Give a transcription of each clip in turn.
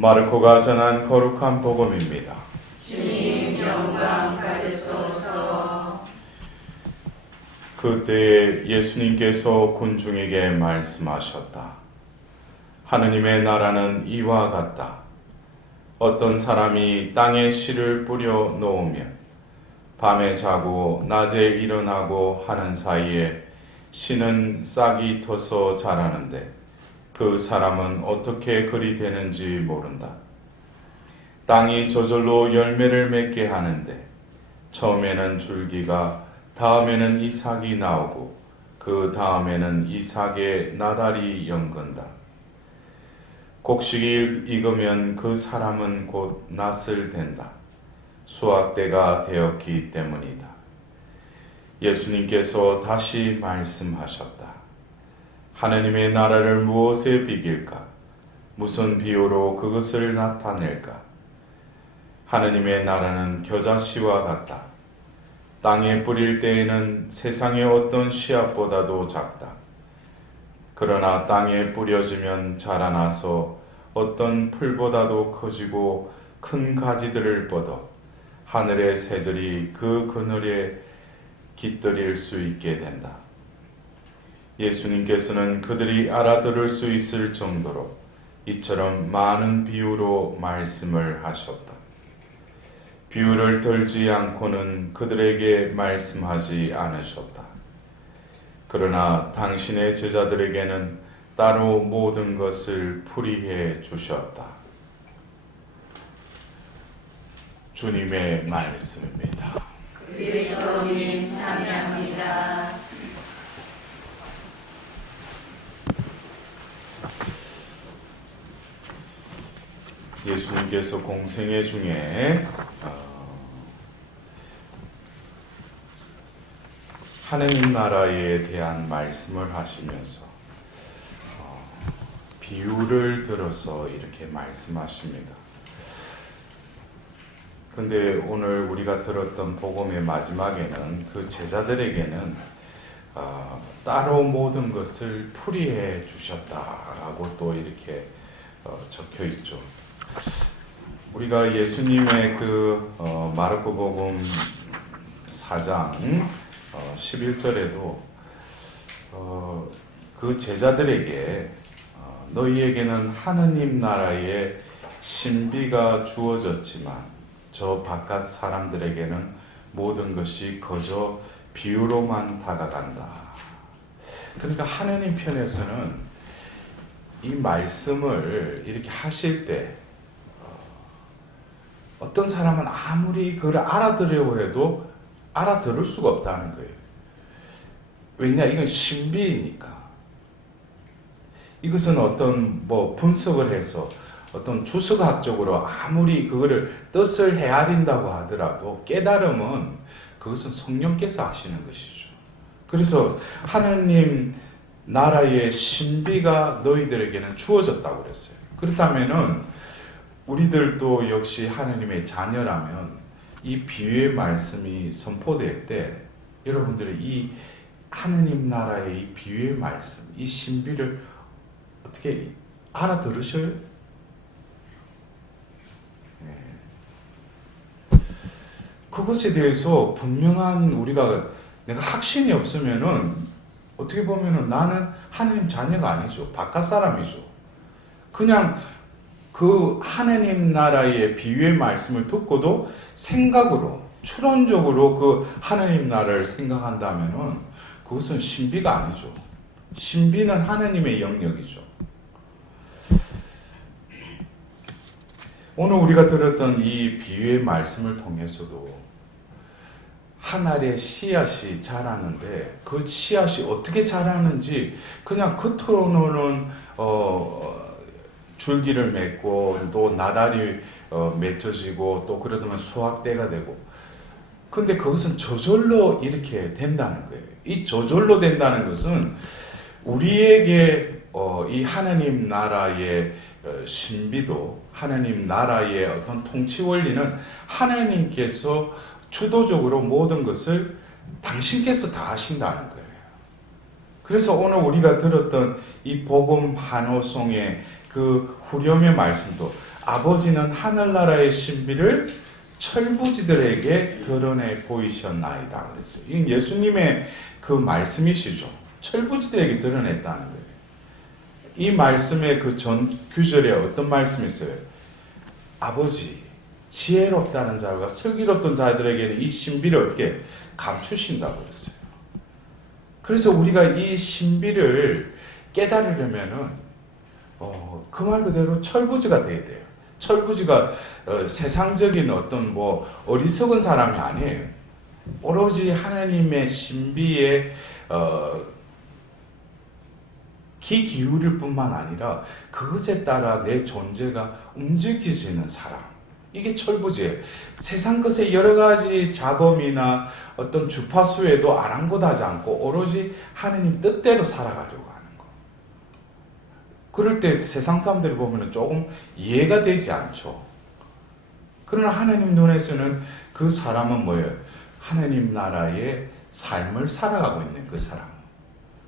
마르코가 전한 거룩한 복음입니다. 주님 영광 받으소서. 그때에 예수님께서 군중에게 말씀하셨다. 하느님의 나라는 이와 같다. 어떤 사람이 땅에 씨를 뿌려 놓으면 밤에 자고 낮에 일어나고 하는 사이에 씨는 싹이 터서 자라는데 그 사람은 어떻게 그리 되는지 모른다. 땅이 저절로 열매를 맺게 하는데 처음에는 줄기가, 다음에는 이삭이 나오고 그 다음에는 이삭의 나달이 연근다. 곡식이 익으면 그 사람은 곧 낫을 된다. 수확 때가 되었기 때문이다. 예수님께서 다시 말씀하셨다. 하느님의 나라를 무엇에 비길까? 무슨 비유로 그것을 나타낼까? 하느님의 나라는 겨자씨와 같다. 땅에 뿌릴 때에는 세상의 어떤 씨앗보다도 작다. 그러나 땅에 뿌려지면 자라나서 어떤 풀보다도 커지고 큰 가지들을 뻗어 하늘의 새들이 그 그늘에 깃들일 수 있게 된다. 예수님께서는 그들이 알아들을 수 있을 정도로 이처럼 많은 비유로 말씀을 하셨다. 비유를 들지 않고는 그들에게 말씀하지 않으셨다. 그러나 당신의 제자들에게는 따로 모든 것을 풀이해 주셨다. 주님의 말씀입니다. 그리스도님 찬양합니다. 예수님께서 공생애 중에 하느님 나라에 대한 말씀을 하시면서 비유를 들어서 이렇게 말씀하십니다. 근데 오늘 우리가 들었던 복음의 마지막에는 그 제자들에게는 따로 모든 것을 풀이해 주셨다라고 또 이렇게 적혀 있죠. 우리가 예수님의 그 마르코 복음 4장 11절에도 그 제자들에게 너희에게는 하느님 나라의 신비가 주어졌지만 저 바깥 사람들에게는 모든 것이 거저 비유로만 다가간다. 그러니까 하느님 편에서는 이 말씀을 이렇게 하실 때 어떤 사람은 아무리 그걸 알아들으려고 해도 알아들을 수가 없다는 거예요. 왜냐? 이건 신비이니까. 이것은 어떤 분석을 해서 어떤 주석학적으로 아무리 그거를 뜻을 헤아린다고 하더라도 깨달음은 그것은 성령께서 하시는 것이죠. 그래서 하느님 나라의 신비가 너희들에게는 주어졌다고 그랬어요. 그렇다면은 우리들도 역시 하느님의 자녀라면 이 비유의 말씀이 선포될 때 여러분들이 이 하느님 나라의 이 비유의 말씀, 이 신비를 어떻게 알아들으셔요? 네. 그것에 대해서 분명한 내가 확신이 없으면은 어떻게 보면은 나는 하느님 자녀가 아니죠. 바깥 사람이죠. 그냥 그 하느님 나라의 비유의 말씀을 듣고도 생각으로, 추론적으로 그 하느님 나라를 생각한다면은 그것은 신비가 아니죠. 신비는 하느님의 영역이죠. 오늘 우리가 들었던 이 비유의 말씀을 통해서도 한 알의 씨앗이 자라는데 그 씨앗이 어떻게 자라는지 그냥 겉으로는 줄기를 맺고 또 나달이 맺혀지고 또 그러다면 수확대가 되고, 근데 그것은 저절로 이렇게 된다는 거예요. 이 저절로 된다는 것은 우리에게 이 하나님 나라의 신비도, 하나님 나라의 어떤 통치 원리는 하나님께서 주도적으로 모든 것을 당신께서 다 하신다는 거예요. 그래서 오늘 우리가 들었던 이 복음 환호송의 그 후렴의 말씀도 아버지는 하늘나라의 신비를 철부지들에게 드러내 보이셨나이다 그랬어요. 이건 예수님의 그 말씀이시죠. 철부지들에게 드러냈다는 거예요. 이 말씀의 그 전 구절에 어떤 말씀이 있어요? 아버지, 지혜롭다는 자와 슬기롭던 자들에게는 이 신비를 어떻게 감추신다고 그랬어요. 그래서 우리가 이 신비를 깨달으려면은 그 말 그대로 철부지가 돼야 돼요. 철부지가 세상적인 어떤 뭐 어리석은 사람이 아니에요. 오로지 하나님의 신비에 귀 기울일 뿐만 아니라 그것에 따라 내 존재가 움직이지는 사람. 이게 철부지예요. 세상 것의 여러 가지 자범이나 어떤 주파수에도 아랑곳하지 않고 오로지 하나님 뜻대로 살아가려고 하는 거. 그럴 때 세상 사람들이 보면 조금 이해가 되지 않죠. 그러나 하나님 눈에서는 그 사람은 뭐예요? 하나님 나라의 삶을 살아가고 있는 그 사람.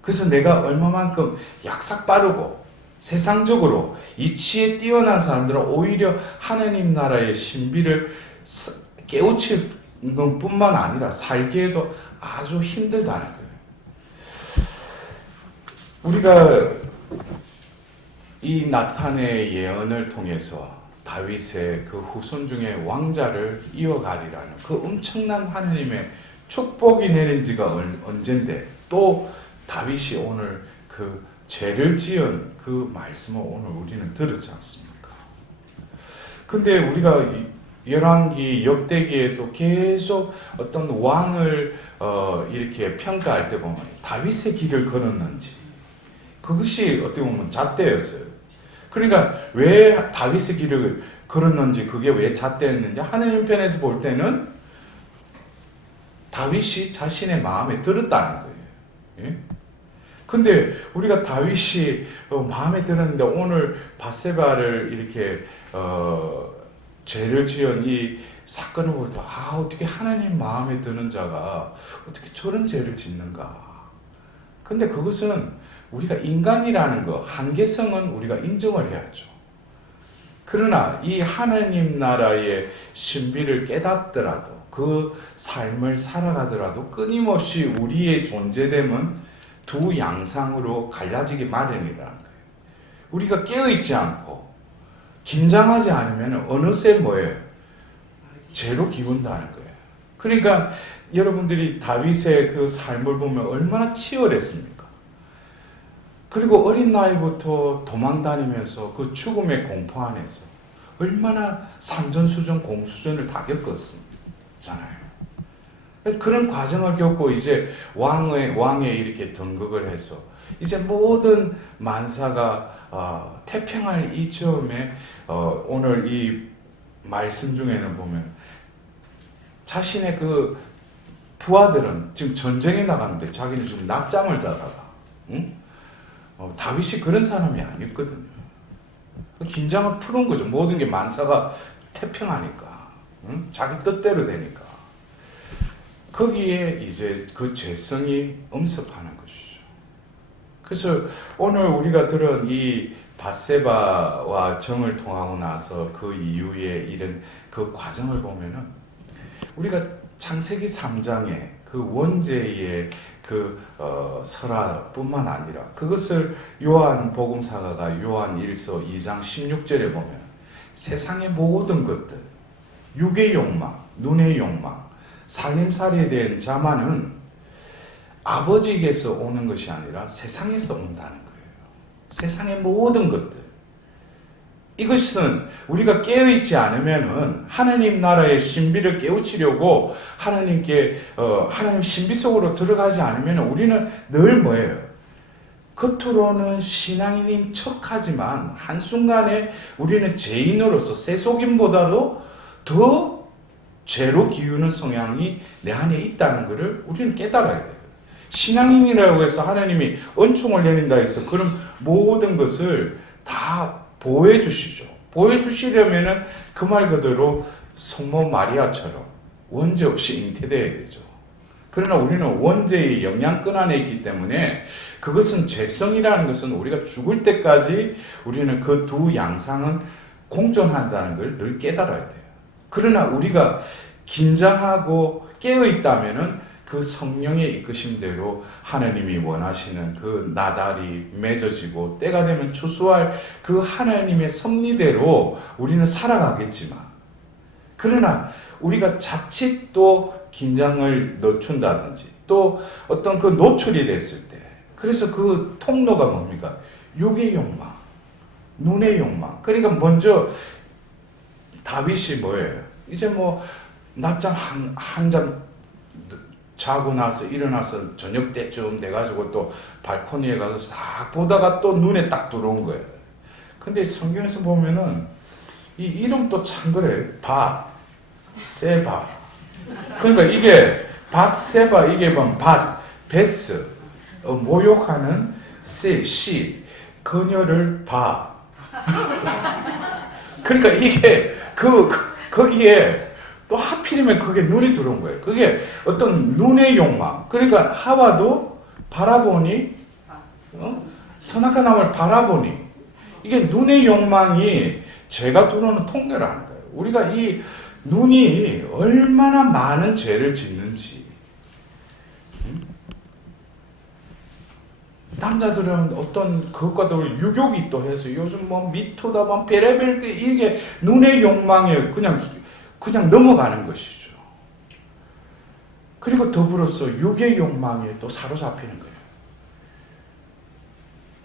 그래서 내가 얼마만큼 약삭 빠르고 세상적으로 이치에 뛰어난 사람들은 오히려 하나님 나라의 신비를 깨우치는 뿐만 아니라 살기에도 아주 힘들다는 거예요. 우리가 이 나탄의 예언을 통해서 다윗의 그 후손 중에 왕자를 이어가리라는 그 엄청난 하나님의 축복이 내린 지가 언젠데 또 다윗이 오늘 그 죄를 지은 그 말씀을 오늘 우리는 들었지 않습니까? 근데 우리가 열왕기, 역대기에도 계속 어떤 왕을 이렇게 평가할 때 보면 다윗의 길을 걸었는지 그것이 어떻게 보면 잣대였어요. 그러니까 왜 다윗의 길을 걸었는지 그게 왜 잣대였는지 하나님 편에서 볼 때는 다윗이 자신의 마음에 들었다는 거예요. 예? 근데 우리가 다윗이 마음에 들었는데 오늘 바세바를 이렇게 죄를 지은 이 사건을 볼 때 어떻게 하나님 마음에 드는 자가 어떻게 저런 죄를 짓는가. 근데 그것은 우리가 인간이라는 거 한계성은 우리가 인정을 해야죠. 그러나 이 하나님 나라의 신비를 깨닫더라도 그 삶을 살아가더라도 끊임없이 우리의 존재됨은 두 양상으로 갈라지기 마련이라는 거예요. 우리가 깨어있지 않고 긴장하지 않으면 어느새 뭐예요? 죄로 기운다는 거예요. 그러니까 여러분들이 다윗의 그 삶을 보면 얼마나 치열했습니까? 그리고 어린 나이부터 도망다니면서 그 죽음의 공포 안에서 얼마나 산전수전 공수전을 다 겪었잖아요. 그런 과정을 겪고 이제 왕에 이렇게 등극을 해서 이제 모든 만사가 태평할 이 즈음에 오늘 이 말씀 중에는 보면 자신의 그 부하들은 지금 전쟁에 나갔는데 자기는 지금 낮잠을 자다가 다윗이 그런 사람이 아니었거든요. 긴장을 푸는 거죠. 모든 게 만사가 태평하니까 자기 뜻대로 되니까. 거기에 이제 그 죄성이 엄습하는 것이죠. 그래서 오늘 우리가 들은 이 밧세바와 정을 통하고 나서 그 이후에 이런 그 과정을 보면은 우리가 창세기 3장에 그 원죄의 그 설화뿐만 아니라 그것을 요한 복음사가가 요한 1서 2장 16절에 보면 세상의 모든 것들, 육의 욕망, 눈의 욕망, 살림살이에 대한 자만은 아버지에게서 오는 것이 아니라 세상에서 온다는 거예요. 세상의 모든 것들. 이것은 우리가 깨어있지 않으면은 하나님 나라의 신비를 깨우치려고 하나님 신비 속으로 들어가지 않으면 우리는 늘 뭐예요? 겉으로는 신앙인인 척하지만 한순간에 우리는 죄인으로서 세속인보다도 더 죄로 기우는 성향이 내 안에 있다는 것을 우리는 깨달아야 돼요. 신앙인이라고 해서 하나님이 은총을 내린다 해서 그런 모든 것을 다 보호해 주시죠. 보호해 주시려면은 그 말 그대로 성모 마리아처럼 원죄 없이 잉태되어야 되죠. 그러나 우리는 원죄의 영향권 안에 있기 때문에 그것은 죄성이라는 것은 우리가 죽을 때까지 우리는 그 두 양상은 공존한다는 걸 늘 깨달아야 돼요. 그러나 우리가 긴장하고 깨어있다면은 그 성령의 이끄심대로 하나님이 원하시는 그 나달이 맺어지고 때가 되면 추수할 그 하나님의 섭리대로 우리는 살아가겠지만, 그러나 우리가 자칫 또 긴장을 늦춘다든지 또 어떤 그 노출이 됐을 때, 그래서 그 통로가 뭡니까? 육의 욕망, 눈의 욕망. 그러니까 먼저 다윗이 뭐예요? 이제 뭐 낮잠 한 잠 자고 나서 일어나서 저녁 때쯤 돼가지고 또 발코니에 가서 싹 보다가 또 눈에 딱 들어온 거예요. 근데 성경에서 보면은 이 이름도 참 그래. 밧세바. 그러니까 이게 밧세바, 이게 뭐 베스, 모욕하는 시, 그녀를 봐. 그러니까 이게 거기에 또 하필이면 그게 눈이 들어온 거예요. 그게 어떤 눈의 욕망. 그러니까 하와도 바라보니, 선악과 나무를 바라보니, 이게 눈의 욕망이 죄가 들어오는 통로를 하는 거예요. 우리가 이 눈이 얼마나 많은 죄를 짓는지. 남자들은 어떤 그것과도 유혹이 또 해서 요즘 뭐 미투다 뭐 베레벨 이게 눈의 욕망에 그냥 넘어가는 것이죠. 그리고 더불어서 육의 욕망에 또 사로잡히는 거예요.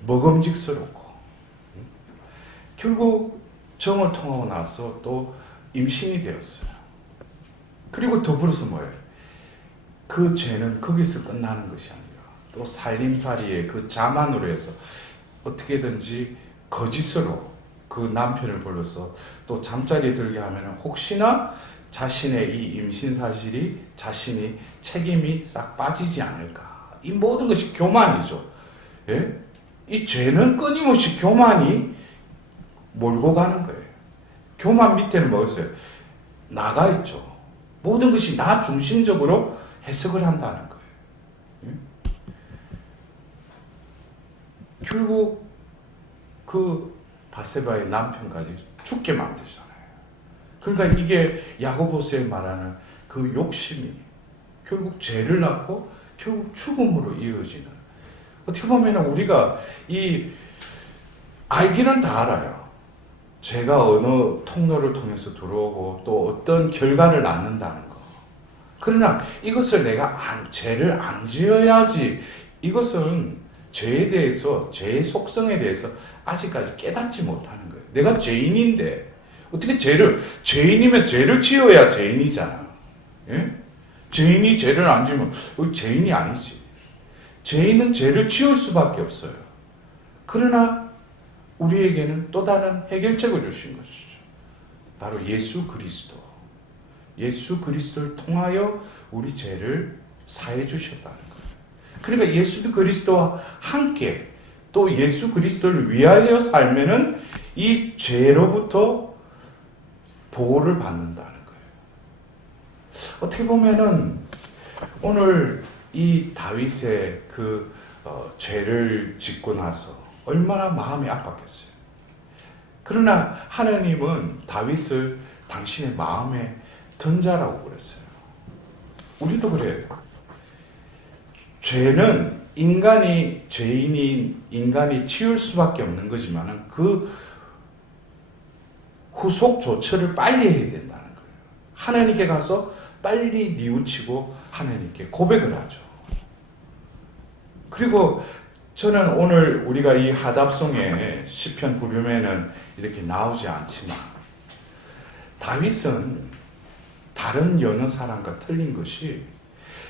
먹음직스럽고. 결국 정을 통하고 나서 또 임신이 되었어요. 그리고 더불어서 뭐예요? 그 죄는 거기서 끝나는 것이 아니라 또 살림살이의 그 자만으로 해서 어떻게든지 거짓으로 그 남편을 불러서 또 잠자리에 들게 하면 혹시나 자신의 이 임신 사실이 자신이 책임이 싹 빠지지 않을까. 이 모든 것이 교만이죠. 예? 이 죄는 끊임없이 교만이 몰고 가는 거예요. 교만 밑에는 뭐였어요? 나가 있죠. 모든 것이 나 중심적으로 해석을 한다는 거예요. 예? 결국 그 밧세바의 남편까지 죽게 만들잖아요. 그러니까 이게 야고보서에 말하는 그 욕심이 결국 죄를 낳고 결국 죽음으로 이어지는, 어떻게 보면 우리가 이 알기는 다 알아요. 죄가 어느 통로를 통해서 들어오고 또 어떤 결과를 낳는다는 거. 그러나 이것을 내가 죄를 안 지어야지, 이것은 죄에 대해서, 죄의 속성에 대해서 아직까지 깨닫지 못하는 거예요. 내가 죄인인데 어떻게 죄인이면 죄를 지어야 죄인이잖아. 예? 죄인이 죄를 안 지으면 죄인이 아니지. 죄인은 죄를 지을 수밖에 없어요. 그러나 우리에게는 또 다른 해결책을 주신 것이죠. 바로 예수 그리스도. 예수 그리스도를 통하여 우리 죄를 사해 주셨다는 거예요. 그러니까 예수 그리스도와 함께 또 예수 그리스도를 위하여 살면은 이 죄로부터 보호를 받는다는 거예요. 어떻게 보면은 오늘 이 다윗의 그 죄를 짓고 나서 얼마나 마음이 아팠겠어요. 그러나 하나님은 다윗을 당신의 마음의 전자라고 그랬어요. 우리도 그래요. 죄는 죄인인 인간이 치울 수밖에 없는 거지만 그 후속 조처를 빨리 해야 된다는 거예요. 하나님께 가서 빨리 뉘우치고 하나님께 고백을 하죠. 그리고 저는 오늘 우리가 이 하답송의 시편 부름에는 이렇게 나오지 않지만 다윗은 다른 여느 사람과 틀린 것이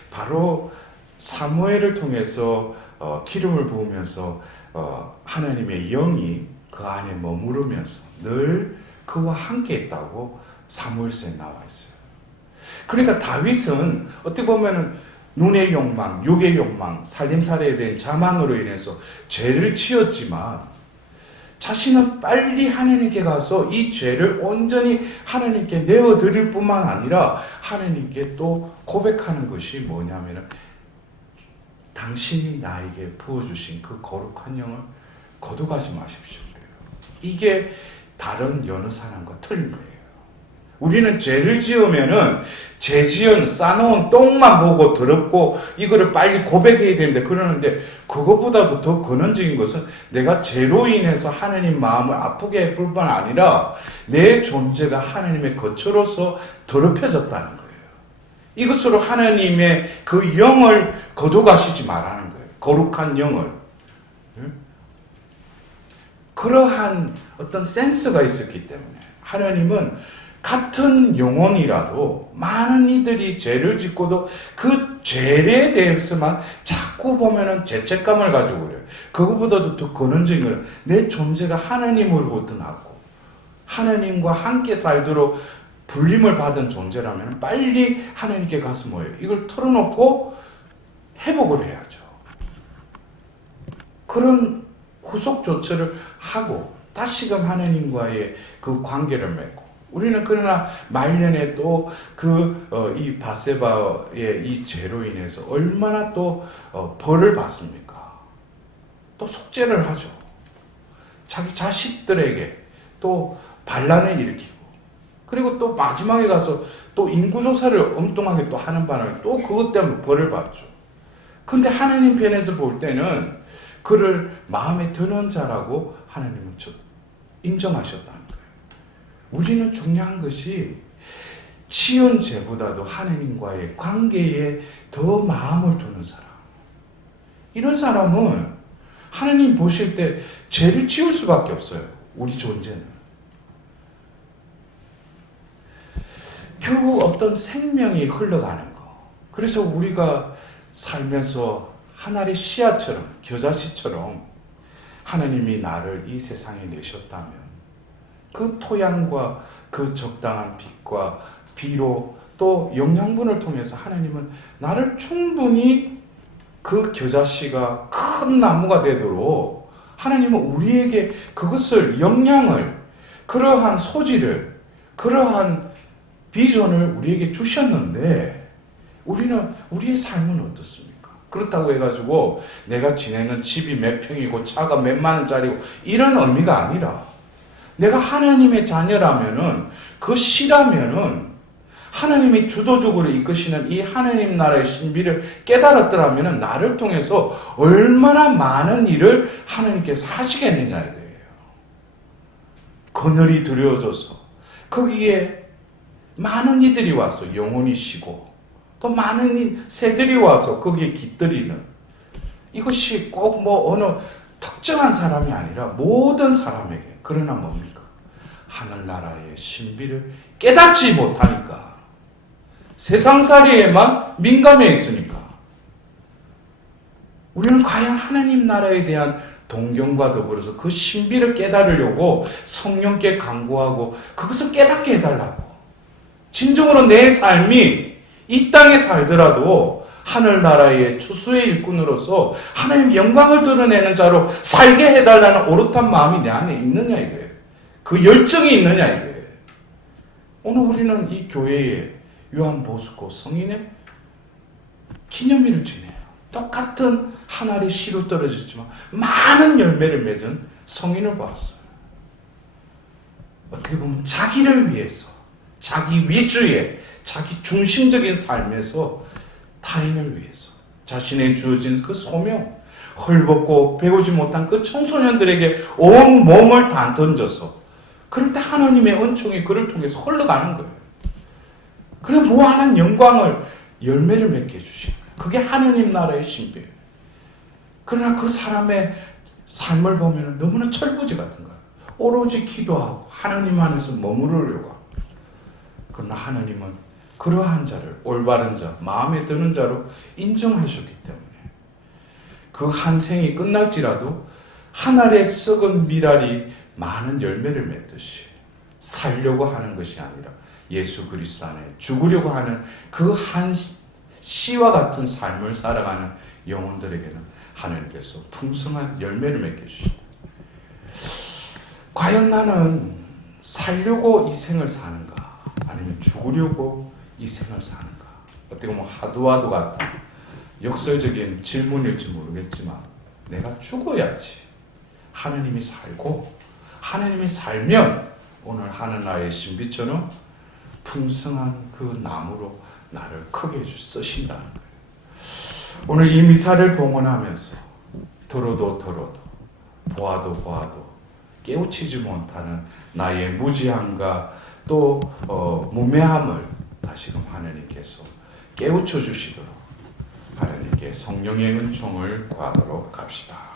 바로 사무엘을 통해서 기름을 부으면서 하나님의 영이 그 안에 머무르면서 늘 그와 함께 있다고 사무엘서에 나와 있어요. 그러니까 다윗은 어떻게 보면은 눈의 욕망, 육의 욕망, 살림살이에 대한 자만으로 인해서 죄를 지었지만 자신은 빨리 하나님께 가서 이 죄를 온전히 하나님께 내어드릴 뿐만 아니라 하나님께 또 고백하는 것이 뭐냐면은 당신이 나에게 부어주신 그 거룩한 영을 거두가지 마십시오. 이게 다른 여느 사람과 틀린 거예요. 우리는 죄를 지으면은 죄지은 쌓아놓은 똥만 보고 더럽고 이거를 빨리 고백해야 되는데 그러는데, 그것보다도 더 근원적인 것은 내가 죄로 인해서 하나님 마음을 아프게 할 뿐만 아니라 내 존재가 하나님의 거처로서 더럽혀졌다는 거예요. 이것으로 하나님의 그 영을 거둬가시지 말라는 거예요. 거룩한 영을. 그러한 어떤 센스가 있었기 때문에 하나님은 같은 영혼이라도 많은 이들이 죄를 짓고도 그 죄에 대해서만 자꾸 보면은 죄책감을 가지고 그래요. 그것보다도 더 근원적인 건 내 존재가 하나님으로부터 났고 하나님과 함께 살도록 불림을 받은 존재라면 빨리 하나님께 가서 뭐예요? 이걸 털어놓고 회복을 해야죠. 그런 후속 조처를 하고 다시금 하나님과의 그 관계를 맺고, 우리는 그러나 말년에 또 이 바세바의 이 죄로 인해서 얼마나 또 벌을 받습니까? 또 속죄를 하죠. 자기 자식들에게 또 반란을 일으키고, 그리고 또 마지막에 가서 또 인구조사를 엉뚱하게 또 하는 바람에 또 그것 때문에 벌을 받죠. 근데 하나님 편에서 볼 때는 그를 마음에 드는 자라고 하나님은 인정하셨다는 거예요. 우리는 중요한 것이 치은 죄보다도 하나님과의 관계에 더 마음을 두는 사람. 이런 사람은 하나님 보실 때 죄를 지을 수밖에 없어요. 우리 존재는. 결국 어떤 생명이 흘러가는 거. 그래서 우리가 살면서 하늘의 씨앗처럼, 겨자씨처럼 하나님이 나를 이 세상에 내셨다면 그 토양과 그 적당한 빛과 비로 또 영양분을 통해서 하나님은 나를 충분히 그 겨자씨가 큰 나무가 되도록 하나님은 우리에게 그것을, 영양을, 그러한 소질을, 그러한 비전을 우리에게 주셨는데 우리는 우리의 삶은 어떻습니까? 그렇다고 해가지고 내가 지내는 집이 몇 평이고 차가 몇만 원짜리고 이런 의미가 아니라, 내가 하나님의 자녀라면은, 그 씨라면은 하나님이 주도적으로 이끄시는 이 하나님 나라의 신비를 깨달았더라면은 나를 통해서 얼마나 많은 일을 하나님께서 하시겠느냐 이거예요. 그늘이 두려워져서 거기에 많은 이들이 와서 영혼이 쉬고, 또 많은 새들이 와서 거기에 깃들이는, 이것이 꼭 뭐 어느 특정한 사람이 아니라 모든 사람에게. 그러나 뭡니까? 하늘나라의 신비를 깨닫지 못하니까, 세상살이에만 민감해 있으니까 우리는 과연 하나님 나라에 대한 동경과 더불어서 그 신비를 깨달으려고 성령께 간구하고 그것을 깨닫게 해달라고, 진정으로 내 삶이 이 땅에 살더라도 하늘나라의 추수의 일꾼으로서 하나님 영광을 드러내는 자로 살게 해달라는 오롯한 마음이 내 안에 있느냐 이거예요. 그 열정이 있느냐 이거예요. 오늘 우리는 이 교회에 요한 보스코 성인의 기념일을 지내요. 똑같은 한 알의 씨로 떨어졌지만 많은 열매를 맺은 성인을 보았어요. 어떻게 보면 자기를 위해서, 자기 위주의, 자기 중심적인 삶에서 타인을 위해서 자신의 주어진 그 소명, 헐벗고 배우지 못한 그 청소년들에게 온 몸을 다 던져서, 그럴 때 하나님의 은총이 그를 통해서 흘러가는 거예요. 그래 무한한 영광을, 열매를 맺게 해주시는 거예요. 그게 하나님 나라의 신비예요. 그러나 그 사람의 삶을 보면 너무나 철부지 같은 거예요. 오로지 기도하고 하나님 안에서 머무르려고 하고. 그러나 하나님은 그러한 자를 올바른 자, 마음에 드는 자로 인정하셨기 때문에 그 한 생이 끝날지라도 한 알의 썩은 밀알이 많은 열매를 맺듯이 살려고 하는 것이 아니라 예수 그리스도 안에 죽으려고 하는 그 한 씨와 같은 삶을 살아가는 영혼들에게는 하나님께서 풍성한 열매를 맺게 주십니다. 과연 나는 살려고 이 생을 사는가? 아니면 죽으려고 이 생을 사는가? 어떻게 보면 하도하도 같은 역설적인 질문일지 모르겠지만 내가 죽어야지 하나님이 살고 하나님이 살면 오늘 하늘나라의 신비처럼 풍성한 그 나무로 나를 크게 쓰신다는 거예요. 오늘 이 미사를 봉헌하면서 들어도 보아도 깨우치지 못하는 나의 무지함과 또 무매함을 다시금 하나님께서 깨우쳐 주시도록 하나님께 성령의 은총을 구하도록 합시다.